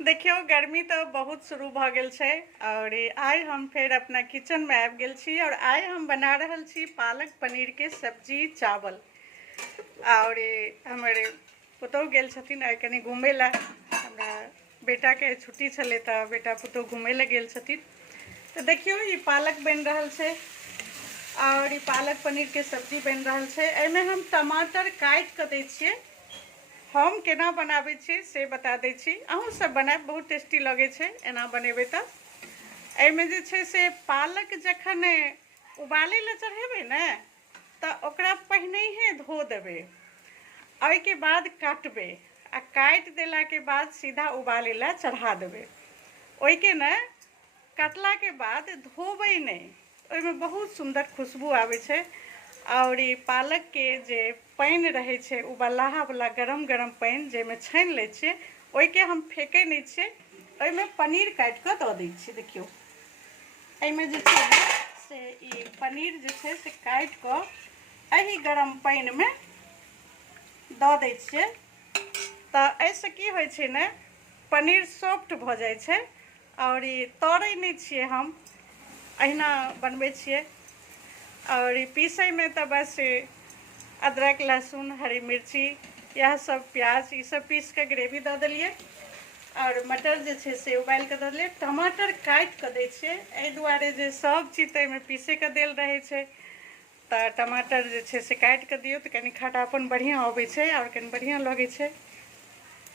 देखियो गर्मी तो बहुत शुरू भ गेल छै और आइ हम फिर अपना किचन में आबि गेल छी और आइ हम बना रहल छी पालक पनीर के सब्जी चावल। और हमर पुतहु गेल छथिन आइ कनी घूमे ला, हमरा बेटा के छुट्टी छलै तऽ बेटा पुतहु घूमे ला गेल छथिन। तो देखियो ये पालक बन रहल छै और पालक पनीर के सब्जी बन रहल छै। एमे हम टमाटर काटि के दै छियै। हम केना बनाबै छी से बता दै छी, अहूँ सब बनाएब, बहुत टेस्टी लगे छै एना बनेबै तऽ। एहिमे जे छै से पालक जखन उबालै लए चढ़ेबै ने तऽ ओकरा पहिनहिए धो देबै, ओहिके बाद काटबै आ काटि देलाके बाद सीधा उबालै लए चढ़ा देबै। ओहिके ने काटलाके बाद धोबै नहीं, ओहिमे बहुत सुंदर खुशबू आबै छै। और ई पालक के जे पानि रहे छै उबलाहा वाला गरम गरम पानि जाहिमे छानि लै छियै, ओहिके हम फेंकै नहीं छियै, ओहिमे पनीर काटि कऽ दऽ दै छियै। देखियौ एहिमे जे छै ने से ई पनीर जे छै से काटि कऽ एही गरम पानिमे दऽ दै छियै। तऽ एहिसँ की होइ छै ने, पनीर सॉफ्ट भऽ जाइ छै और ई तरै नहीं छियै, हम अहिना बनबै छियै। और पीसै में तो बस अदरक लहसुन हरी मिर्ची यह सब प्याज ये सब पीस के ग्रेवी दऽ देलिए और मटर जे छै से उबालि के दऽ देलिए। टमाटर काटि के दै छियै एहि दुआरे जे सब चीज तऽ एहिमे पीसे के देल रहै छै, तऽ टमाटर जे छै से काटि के दियौ तऽ कनी खटापन बढ़िया अबै छै और कनी बढ़िया लगै छै।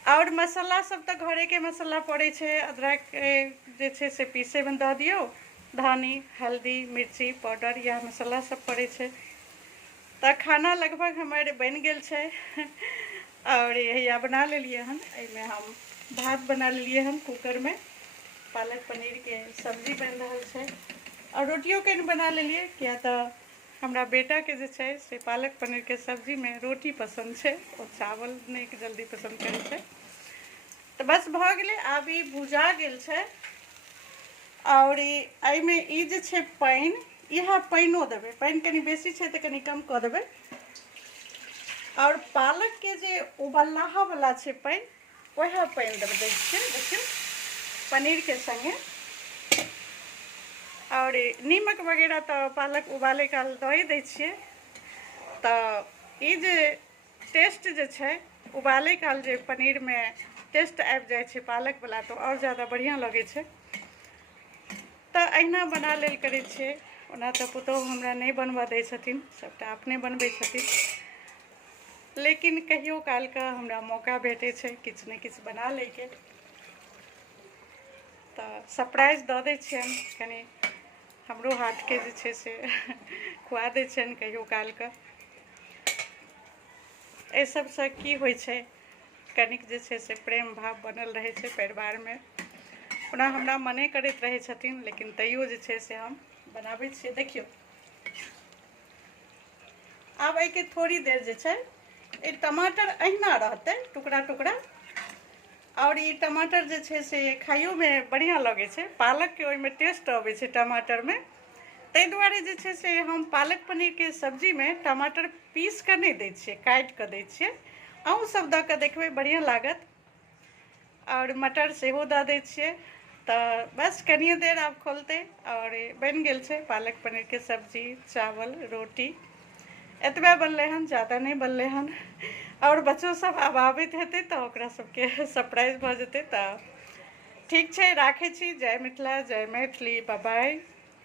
और मसाला सब तऽ घरे के मसाला पड़ै छै, अदरक जे छै से पीसे में दऽ दियौ, धनी हल्दी मिर्ची पाउडर या मसाला सब पड़ै छै। तऽ खाना लगभग हमर बनि गेल छै और हैया बना लेलिए हन। एहिमे हम भात बना लेलिए हन कुकर में, पालक पनीर के सब्जी बन रहल छै और रोटियों के बना लेलिए, किया तऽ हमरा बेटा के जे छै से पालक पनीर के सब्जी में रोटी पसंद छै, ओ चावल नहीं जल्दी पसंद करै छै। तऽ बस भऽ गेलै, आब ई भुजा गेल छै और एहिमे ई जे छै पानि, इएह पानिओ देबै, पानि कनी बेसी छै तऽ कनी कम कऽ देबै। और पालक के जे उबलहा वाला छै पानि, वएह पानि दै छियै। देखियौ पनीर के संगे और नीमक वगैरह तऽ पालक उबाले काल दऽ ही दै छियै। तऽ ई जे टेस्ट जे छै उबाले काल जे पनीर में टेस्ट आबि जाइ छै पालक वाला, तो और ज़्यादा बढ़िया लगे छै। तऽ अहिना बना लेल करै छियै, ओना तऽ पुतहु हमरा नहीं बनबऽ दै छथिन, सबटा अपने बनबै छथिन। लेकिन कहियो काल के हमरा मौका भेटै छै किछु ने किछु बना लैके, तऽ सरप्राइज दऽ दै छियनि, कनी हमरो हाथ के जे छै से खुआ दै छियनि कहियो काल के। एहि सबसँ की होइ छै, कनिक जे छै से प्रेम भाव बनल रहै छै परिवार में। ओना हमरा मने करैत रहै छथिन, लेकिन तैयो जे छै से हम बनाबै छियै। देखियौ आब एहिके थोड़ी देर जे छै ई टमाटर अहिना रहतै टुकड़ा टुकड़ा, और ई टमाटर जे छै से खाइयो में बढ़िया लगे छै, पालक के ओहिमे टेस्ट अबै छै टमाटर में। ताहि दुआरे जे छै से हम पालक पनीर के सब्जी में टमाटर पीस के नहीं दै छियै, काटि के दै छियै। अहूँ सब दऽ कऽ देखबै बढ़िया लागत। और मटर सेहो दऽ दै छियै। तऽ बस कनिए देर आब खोलतै और बनि गेल छै पालक पनीर के सब्जी चावल रोटी। एतबे बनलै हन, ज़्यादा नहीं बनलै हन। और बच्चों सब आब आबैत हेतै तऽ ओकरा सबके सरप्राइज भऽ जेतै। तऽ ठीक छै, राखै छी। जय मिथिला जय मैथिली, बाय बाय।